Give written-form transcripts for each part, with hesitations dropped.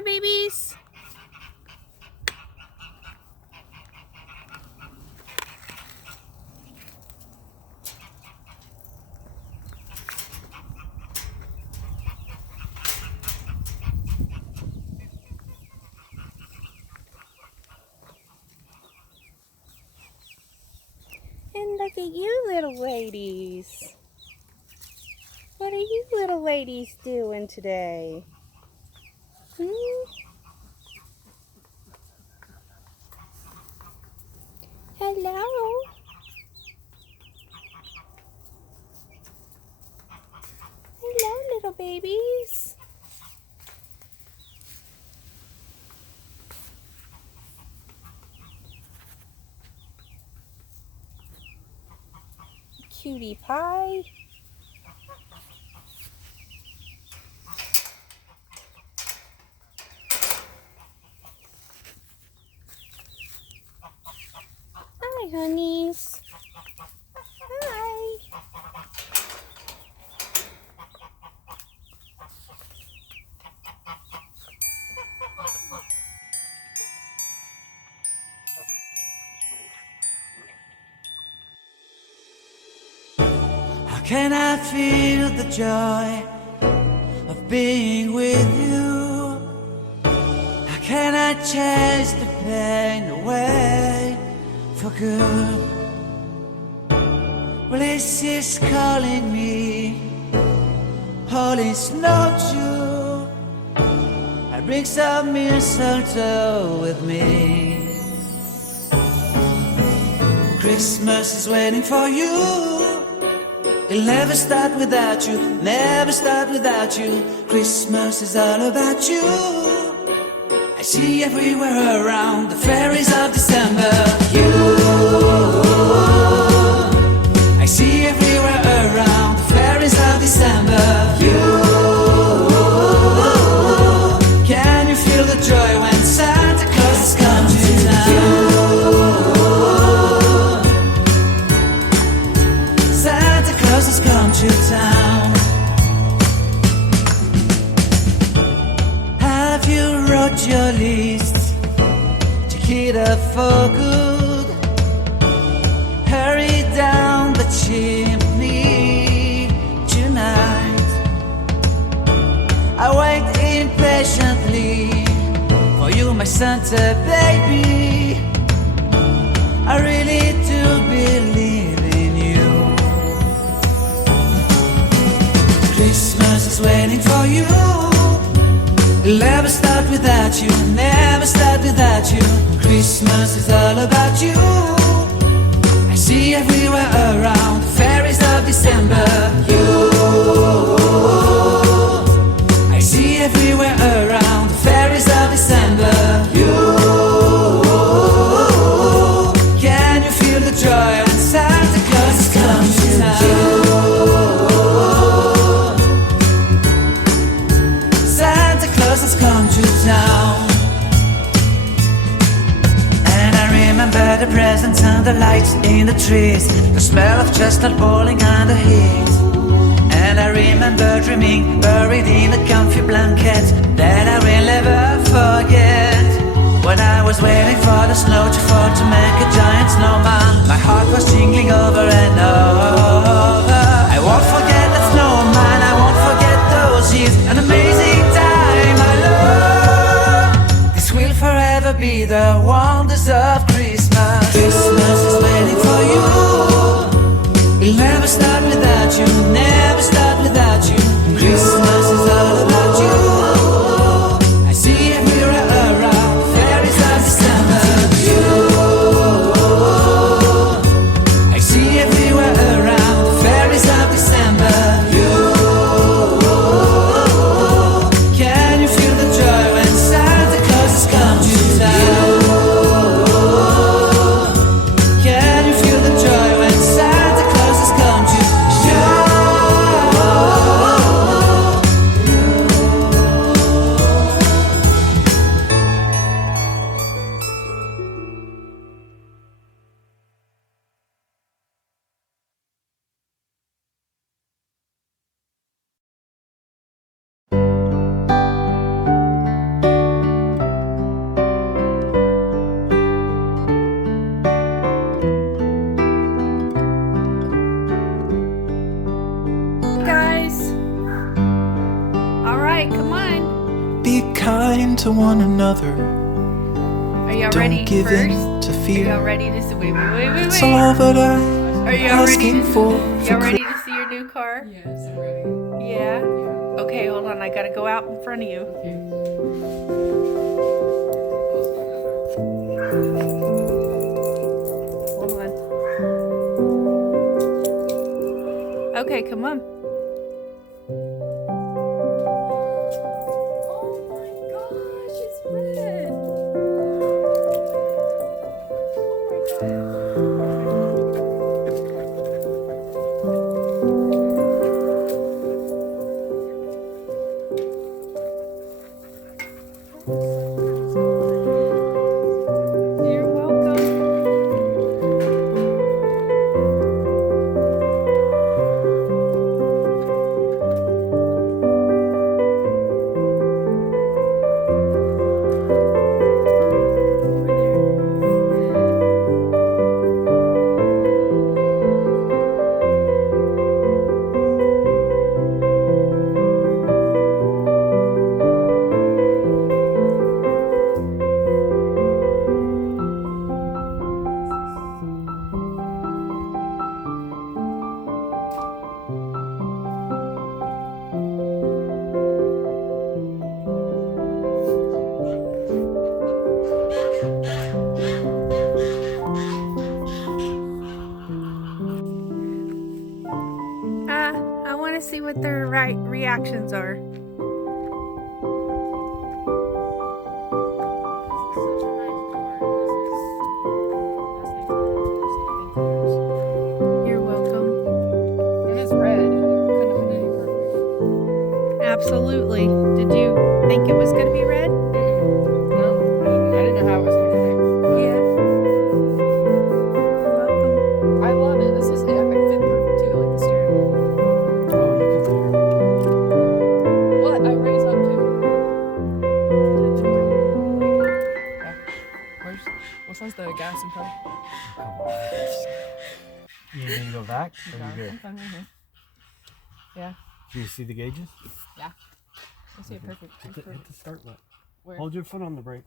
Hi, babies. And look at you little ladies. What are you little ladies doing today? Hello. Hello, little babies. Cutie pie. Hi, honeys. Hi. How can I feel the joy of being with you? How can I chase the pain away for good? Well, this is calling me, all is not true. I bring some mistletoe with me. Christmas is waiting for you. It'll never start without you, never start without you. Christmas is all about you. I see everywhere around the fairies of December. You, I see everywhere around the fairies of December. You, can you feel the joy when Santa Claus comes to town? Santa Claus has come to town. Have you wrote your list? Check it up for good. Hurry down the chimney tonight. I wait impatiently for you, my Santa baby. I really do believe in you. Christmas is waiting for you. It'll never start without you, never start without you. Christmas is all about you. I see everywhere around the fairies of December. You, I see everywhere around the fairies of December. You, can you feel the joy when Santa Claus has come to town? Santa Claus has come to town. And I remember the presents and the lights in the trees, the smell of chestnut boiling under heat. And I remember dreaming, buried in a comfy blanket that I will never forget. When I was waiting for the snow to fall to make a giant snowman, my heart was jingling over and over. I won't forget that snowman, I won't forget those years, an amazing time I love. This will forever be the wonders of Christmas. Christmas is waiting for you. It'll never start without you, never start without you. Christmas is all about you. I see everywhere around the fairies of December. You, I see everywhere around the fairies of December. You, can you feel the joy when Santa Claus has come to town? Can you feel the joy when Santa Claus has come to town? to one another. Are y'all Don't ready give first? in to Are y'all fear. ready to see? Wait. It's all that Are I'm y'all ready asking to? for. Y'all ready to see your new car? Yes, I'm ready. Yeah. Yeah. Okay, hold on. I gotta go out in front of you. Okay. Hold on. Okay, come on. Oh my gosh, it's red. You're welcome. I want to see what their reactions are. You're welcome. And it's red. Couldn't have been any perfect. Absolutely. Did you think it was going to be red? No, I didn't know how it was gonna be. Yeah. You're welcome. I love it. This is it fit perfect too, like the steering wheel. Oh, you can clear. What? I raise up too. Yeah. Which one's the gas and pedal? You need to go back? Or Yeah, you good? I'm fine right here. Yeah. Do you see the gauges? Yeah. I see it perfect. Hit the start button. Where? Hold your foot on the brake.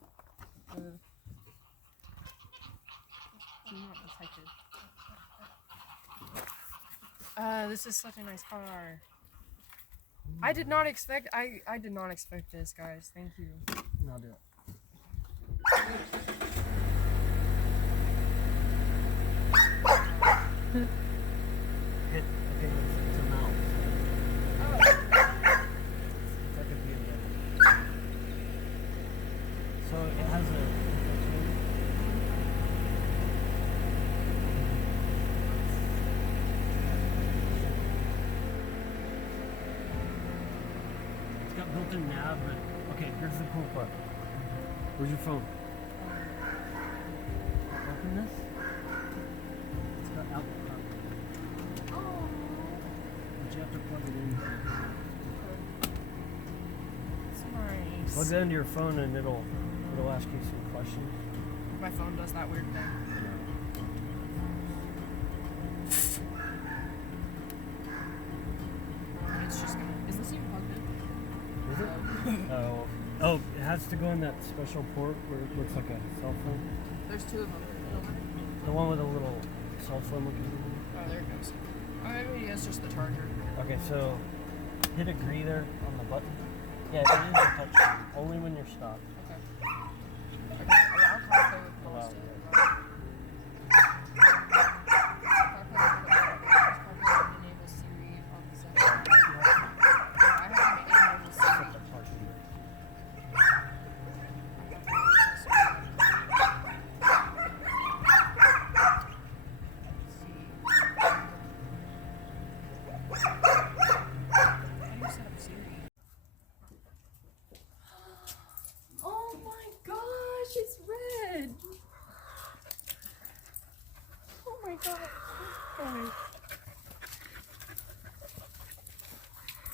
This is such a nice car. I did not expect this, guys. Thank you. Now do it. Hit, okay, it's a mouse. It's like a video. So it has a it's got built-in nav, but okay, here's the cool part. Where's your phone? Open this. It's got Apple CarPlay. But you have to plug it in. It's nice. Plug that into your phone and it'll ask you some questions. My phone does that weird thing. It's just gonna. Is this even plugged in? Is it? Oh, it has to go in that special port where it looks like a cell phone. There's two of them. The one with a little cell phone looking thing. Oh, there it goes. Oh, maybe it's just the charger. Okay, so hit agree there on the button. Yeah, it is a touch screen, only when you're stopped. Okay. Okay, I'll CarPlay with Allow most it. enable Siri on the second. I have to enable Siri. Oh my gosh, it's red! Oh my god.